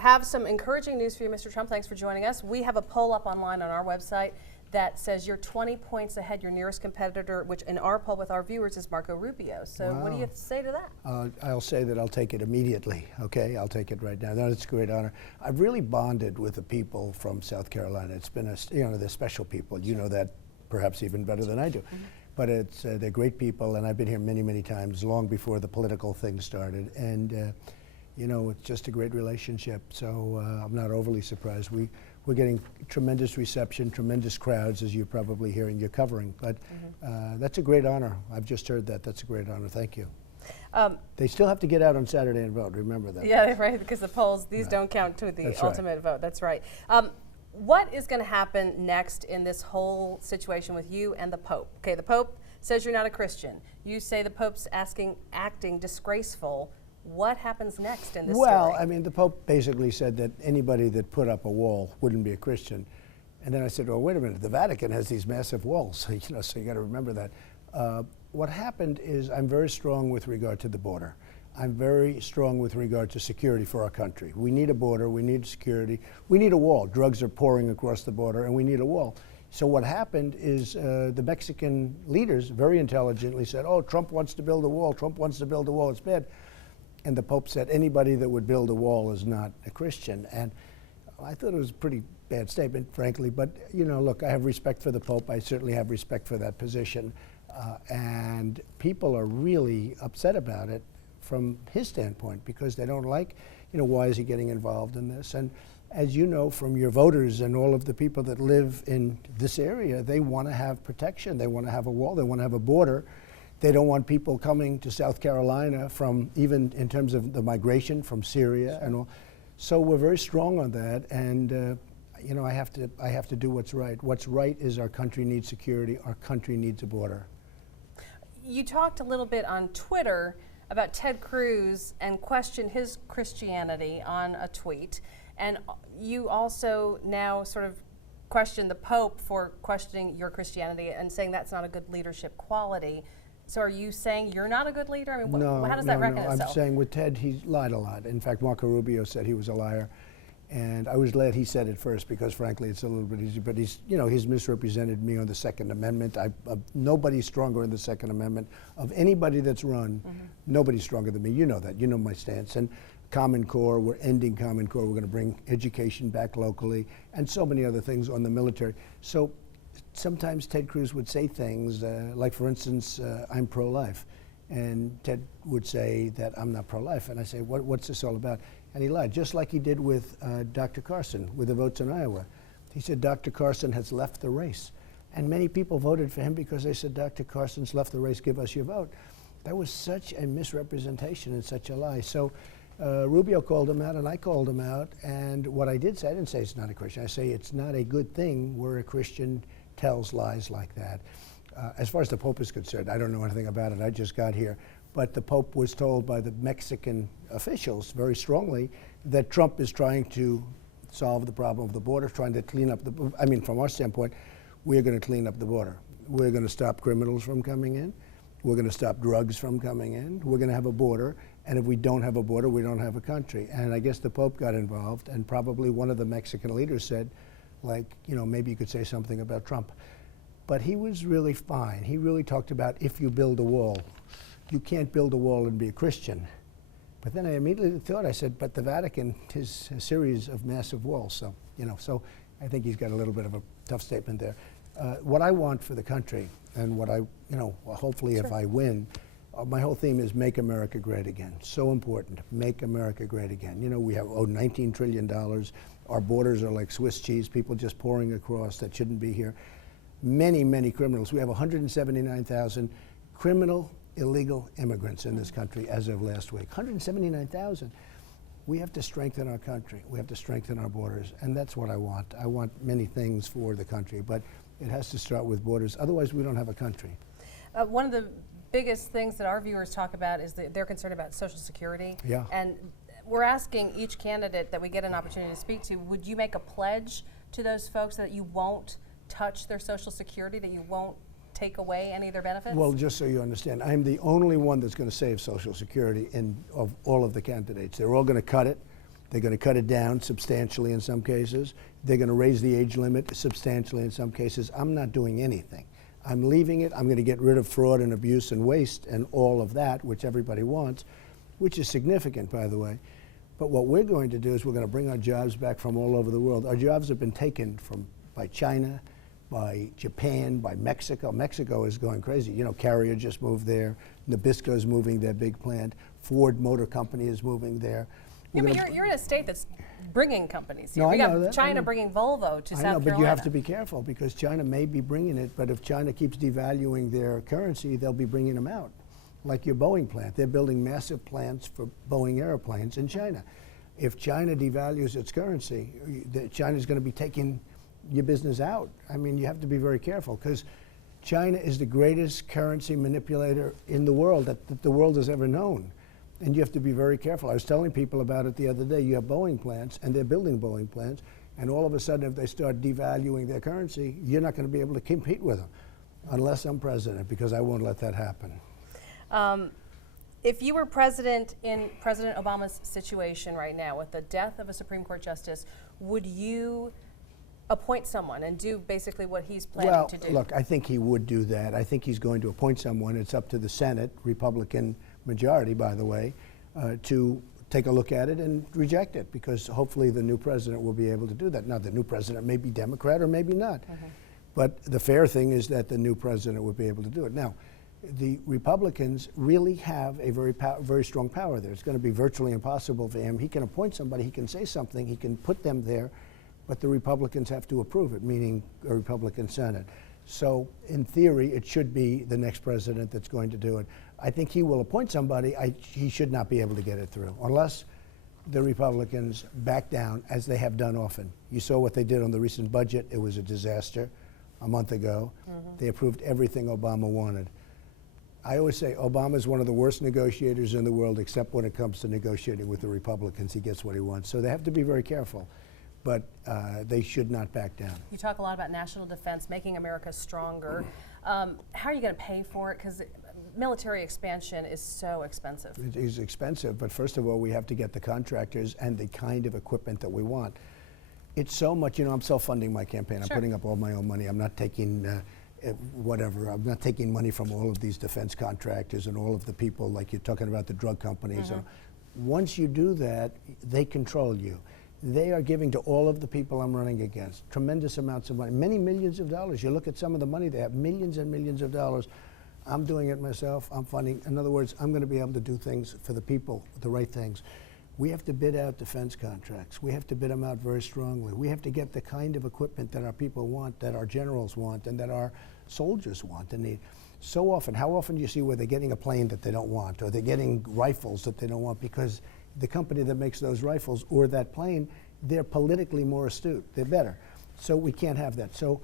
have some encouraging news for you, Mr. Trump. Thanks for joining us. We have a poll up online on our website that says you're 20 points ahead your nearest competitor, which in our poll with our viewers is Marco Rubio. So wow. What do you have to say to that? I'll say that I'll take it immediately, okay? I'll take it right now. That's a great honor. I've really bonded with the people from South Carolina. It's been they're special people. You know that perhaps even better than I do. Mm-hmm. But they're great people, and I've been here many, many times, long before the political thing started. And it's just a great relationship. So I'm not overly surprised. We're getting tremendous reception, tremendous crowds, as you're probably hearing, you're covering. But that's a great honor. I've just heard that. That's a great honor. Thank you. They still have to get out on Saturday and vote. Remember that. Yeah, right, because the polls, these don't count to the ultimate vote. That's right. What is going to happen next in this whole situation with you and the Pope? Okay, the Pope says you're not a Christian. You say the Pope's acting disgraceful. What happens next in this story? I mean, the Pope basically said that anybody that put up a wall wouldn't be a Christian. And then I said, well, wait a minute, the Vatican has these massive walls, so you got to remember that. What happened is I'm very strong with regard to the border. I'm very strong with regard to security for our country. We need a border, we need security, we need a wall. Drugs are pouring across the border and we need a wall. So what happened is the Mexican leaders very intelligently said, oh, Trump wants to build a wall, Trump wants to build a wall, it's bad. And the Pope said anybody that would build a wall is not a Christian. And I thought it was a pretty bad statement, frankly, but look, I have respect for the Pope. I certainly have respect for that position. And people are really upset about it from his standpoint because they don't like, why is he getting involved in this? And as you know from your voters and all of the people that live in this area, they want to have protection. They want to have a wall. They want to have a border. They don't want people coming to South Carolina from, even in terms of the migration from Syria and all. So we're very strong on that. And I have to do what's right. What's right is our country needs security. Our country needs a border. You talked a little bit on Twitter about Ted Cruz and questioned his Christianity on a tweet. And you also now sort of question the Pope for questioning your Christianity and saying that's not a good leadership quality. So are you saying you're not a good leader? I mean, how does that reckon itself? I'm saying with Ted, he's lied a lot. In fact, Marco Rubio said he was a liar. And I was glad he said it first because, frankly, it's a little bit easy. But he's misrepresented me on the Second Amendment. Nobody's stronger in the Second Amendment. Of anybody that's run, nobody's stronger than me. You know that. You know my stance. And Common Core, we're ending Common Core. We're going to bring education back locally and so many other things on the military. So sometimes Ted Cruz would say things like, for instance, I'm pro-life. And Ted would say that I'm not pro-life. And I say, what's this all about? And he lied, just like he did with Dr. Carson, with the votes in Iowa. He said Dr. Carson has left the race. And many people voted for him because they said, Dr. Carson's left the race, give us your vote. That was such a misrepresentation and such a lie. So Rubio called him out and I called him out. And what I did say, I didn't say it's not a Christian. I say it's not a good thing where a Christian tells lies like that. As far as the Pope is concerned, I don't know anything about it. I just got here. But the Pope was told by the Mexican officials very strongly that Trump is trying to solve the problem of the border, trying to clean up from our standpoint, we're going to clean up the border. We're going to stop criminals from coming in. We're going to stop drugs from coming in. We're going to have a border. And if we don't have a border, we don't have a country. And I guess the Pope got involved, and probably one of the Mexican leaders said, maybe you could say something about Trump. But he was really fine. He really talked about if you build a wall. You can't build a wall and be a Christian. But then I immediately thought, I said, but the Vatican is a series of massive walls. So, so I think he's got a little bit of a tough statement there. What I want for the country and what I, hopefully if I win, my whole theme is make America great again. So important, make America great again. We have $19 trillion. Our borders are like Swiss cheese, people just pouring across that shouldn't be here. Many, many criminals. We have 179,000 illegal immigrants in this country as of last week. 179,000. We have to strengthen our country. We have to strengthen our borders, and that's what I want. I want many things for the country, but it has to start with borders. Otherwise, we don't have a country. One of the biggest things that our viewers talk about is that they're concerned about Social Security. Yeah. And we're asking each candidate that we get an opportunity to speak to, would you make a pledge to those folks that you won't touch their Social Security, that you won't take away any of their benefits? Well, just so you understand, I'm the only one that's going to save Social Security of all of the candidates. They're all going to cut it. They're going to cut it down substantially in some cases. They're going to raise the age limit substantially in some cases. I'm not doing anything. I'm leaving it. I'm going to get rid of fraud and abuse and waste and all of that, which everybody wants, which is significant, by the way. But what we're going to do is we're going to bring our jobs back from all over the world. Our jobs have been taken by China, by Japan, by Mexico. Mexico is going crazy. You know, Carrier just moved there. Nabisco's moving their big plant. Ford Motor Company is moving there. Yeah, but you're in a state that's bringing companies here. No, we I got know that. China bringing Volvo to South Carolina. But you have to be careful because China may be bringing it, but if China keeps devaluing their currency, they'll be bringing them out. Like your Boeing plant. They're building massive plants for Boeing airplanes in China. If China devalues its currency, China's going to be taking your business out. I mean, you have to be very careful because China is the greatest currency manipulator in the world that the world has ever known. And you have to be very careful. I was telling people about it the other day. You have Boeing plants, and they're building Boeing plants, and all of a sudden, if they start devaluing their currency, you're not going to be able to compete with them, unless I'm president, because I won't let that happen. If you were president in President Obama's situation right now, with the death of a Supreme Court justice, would you appoint someone and do basically what he's planning to do? Well, look, I think he would do that. I think he's going to appoint someone. It's up to the Senate, Republican majority, by the way, to take a look at it and reject it, because hopefully the new president will be able to do that. Now, the new president may be Democrat or maybe not, but the fair thing is that the new president would be able to do it. Now, the Republicans really have a very strong power there. It's going to be virtually impossible for him. He can appoint somebody, he can say something, he can put them there, but the Republicans have to approve it, meaning a Republican Senate. So in theory, it should be the next president that's going to do it. I think he will appoint somebody. He should not be able to get it through unless the Republicans back down, as they have done often. You saw what they did on the recent budget. It was a disaster a month ago. They approved everything Obama wanted. I always say Obama is one of the worst negotiators in the world, except when it comes to negotiating with the Republicans. He gets what he wants. So they have to be very careful. But they should not back down. You talk a lot about national defense, making America stronger. How are you going to pay for it? Because military expansion is so expensive. It is expensive, but first of all, we have to get the contractors and the kind of equipment that we want. It's so much, you know, I'm self-funding my campaign. Sure. I'm putting up all my own money. I'm not taking whatever. I'm not taking money from all of these defense contractors and all of the people, like you're talking about the drug companies. Once you do that, they control you. They are giving to all of the people I'm running against tremendous amounts of money, many millions of dollars. You look at some of the money they have, millions and millions of dollars. I'm doing it myself. I'm funding. In other words, I'm going to be able to do things for the people, the right things. We have to bid out defense contracts. We have to bid them out very strongly. We have to get the kind of equipment that our people want, that our generals want, and that our soldiers want and need. So often, how often do you see where they're getting a plane that they don't want, or they're getting rifles that they don't want because the company that makes those rifles or that plane, they're politically more astute. They're better. So we can't have that. So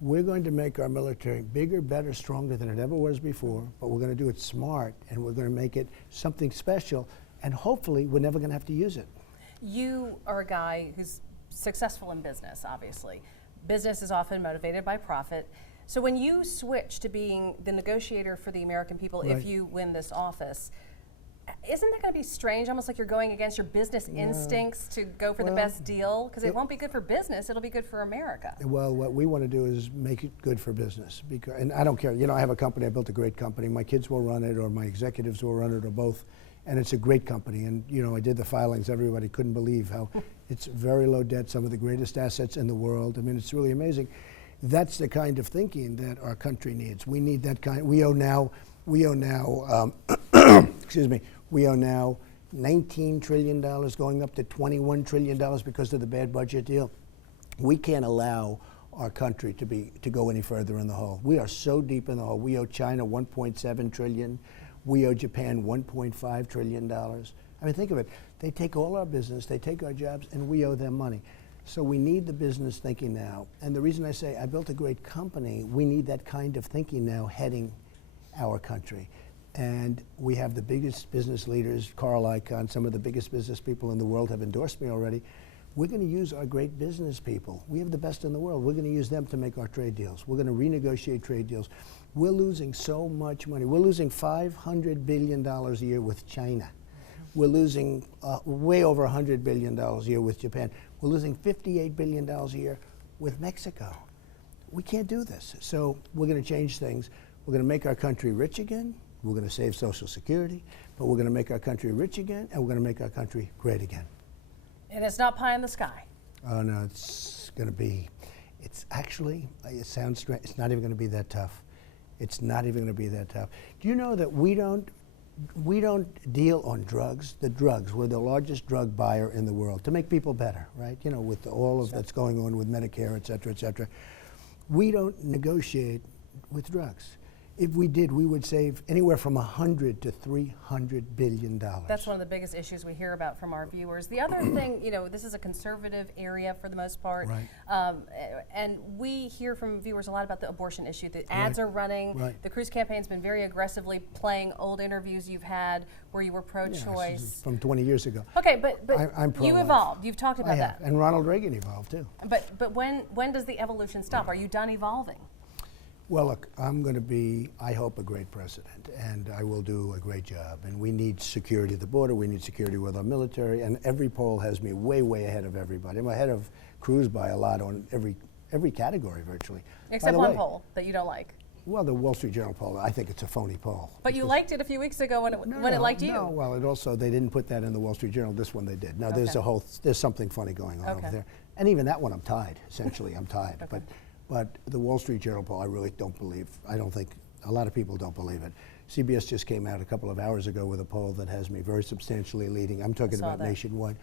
we're going to make our military bigger, better, stronger than it ever was before, but we're going to do it smart, and we're going to make it something special, and hopefully we're never going to have to use it. You are a guy who's successful in business, obviously. Business is often motivated by profit. So when you switch to being the negotiator for the American people, if you win this office, isn't that going to be strange, almost like you're going against your business instincts to go for the best deal? Because it won't be good for business, it'll be good for America. Well, what we want to do is make it good for business. And I don't care. You know, I have a company, I built a great company. My kids will run it, or my executives will run it, or both. And it's a great company. And, you know, I did the filings. Everybody couldn't believe how it's very low debt, some of the greatest assets in the world. I mean, it's really amazing. That's the kind of thinking that our country needs. We need that kind. We owe now, excuse me, we owe now $19 trillion, going up to $21 trillion because of the bad budget deal. We can't allow our country to go any further in the hole. We are so deep in the hole. We owe China $1.7 trillion. We owe Japan $1.5 trillion. I mean, think of it. They take all our business, they take our jobs, and we owe them money. So we need the business thinking now. And the reason I say I built a great company, we need that kind of thinking now heading our country. And we have the biggest business leaders, Carl Icahn, some of the biggest business people in the world have endorsed me already. We're going to use our great business people. We have the best in the world. We're going to use them to make our trade deals. We're going to renegotiate trade deals. We're losing so much money. We're losing $500 billion a year with China. We're losing way over $100 billion a year with Japan. We're losing $58 billion a year with Mexico. We can't do this. So we're going to change things. We're going to make our country rich again. We're going to save Social Security, but we're going to make our country rich again, and we're going to make our country great again. And it's not pie in the sky. Oh no, it's going to be. It's actually. It sounds strange. It's not even going to be that tough. It's not even going to be that tough. Do you know that we don't deal on drugs? The drugs, we're the largest drug buyer in the world to make people better, right? You know, with all of that's going on with Medicare, et cetera, et cetera. We don't negotiate with drugs. If we did, we would save anywhere from $100 to $300 billion. That's one of the biggest issues we hear about from our viewers. The other thing, you know, this is a conservative area for the most part, right. And we hear from viewers a lot about the abortion issue. The ads are running. Right. The Cruz campaign's been very aggressively playing old interviews you've had where you were pro-choice. From 20 years ago. Okay, but I'm you evolved. You've talked about that. And Ronald Reagan evolved too. But when does the evolution stop? Are you done evolving? Well, look, I'm going to be, I hope, a great president, and I will do a great job. And we need security at the border. We need security with our military. And every poll has me way, way ahead of everybody. I'm ahead of Cruz by a lot on every category, virtually. Except one poll that you don't like. Well, the Wall Street Journal poll, I think it's a phony poll. But you liked it a few weeks ago when it liked you. No, well, it also, they didn't put that in the Wall Street Journal. This one they did. Now, there's something funny going on over there. And even that one, I'm tied. Essentially, I'm tied. But the Wall Street Journal poll, I really don't believe. I don't think, a lot of people don't believe it. CBS just came out a couple of hours ago with a poll that has me very substantially leading. I'm talking about nationwide.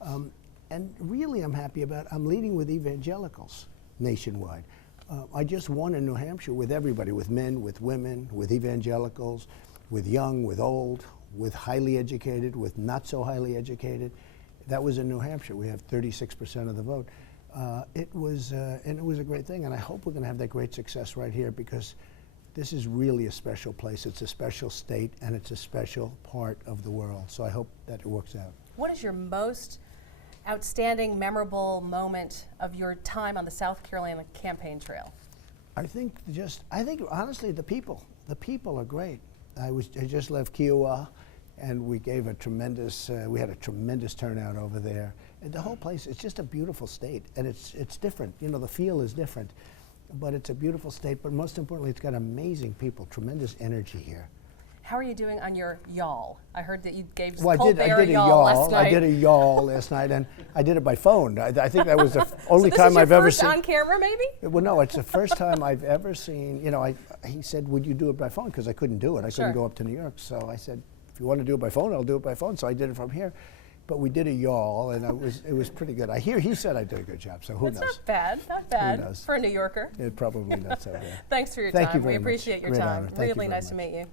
And really I'm happy about, I'm leading with evangelicals nationwide. I just won in New Hampshire with everybody, with men, with women, with evangelicals, with young, with old, with highly educated, with not so highly educated. That was in New Hampshire. We have 36% of the vote. And it was a great thing, and I hope we're going to have that great success right here, because this is really a special place. It's a special state, and it's a special part of the world. So I hope that it works out. What is your most outstanding, memorable moment of your time on the South Carolina campaign trail? I think honestly, the people. The people are great. I just left Kiowa, and we gave we had a tremendous turnout over there. And the whole place, it's just a beautiful state, and it's different. You know, the feel is different, but it's a beautiful state. But most importantly, it's got amazing people, tremendous energy here. How are you doing on your yawl? I heard that you gave I did a yawl last night. I did a yawl last night, and I did it by phone. I think that was the only time I've ever seen. So this is your first on camera, maybe? Well, no, it's the first time I've ever seen. You know, he said, "Would you do it by phone?" Because I couldn't do it. I couldn't go up to New York. So I said, "If you want to do it by phone, I'll do it by phone." So I did it from here. But we did a yawl, and it was pretty good. I hear he said I did a good job, so who knows? Not bad, not bad who knows? For a New Yorker. It probably not so bad. Thanks for your time. Thank you very much. We appreciate your time. Honor. Thank you really very nice much. to meet you.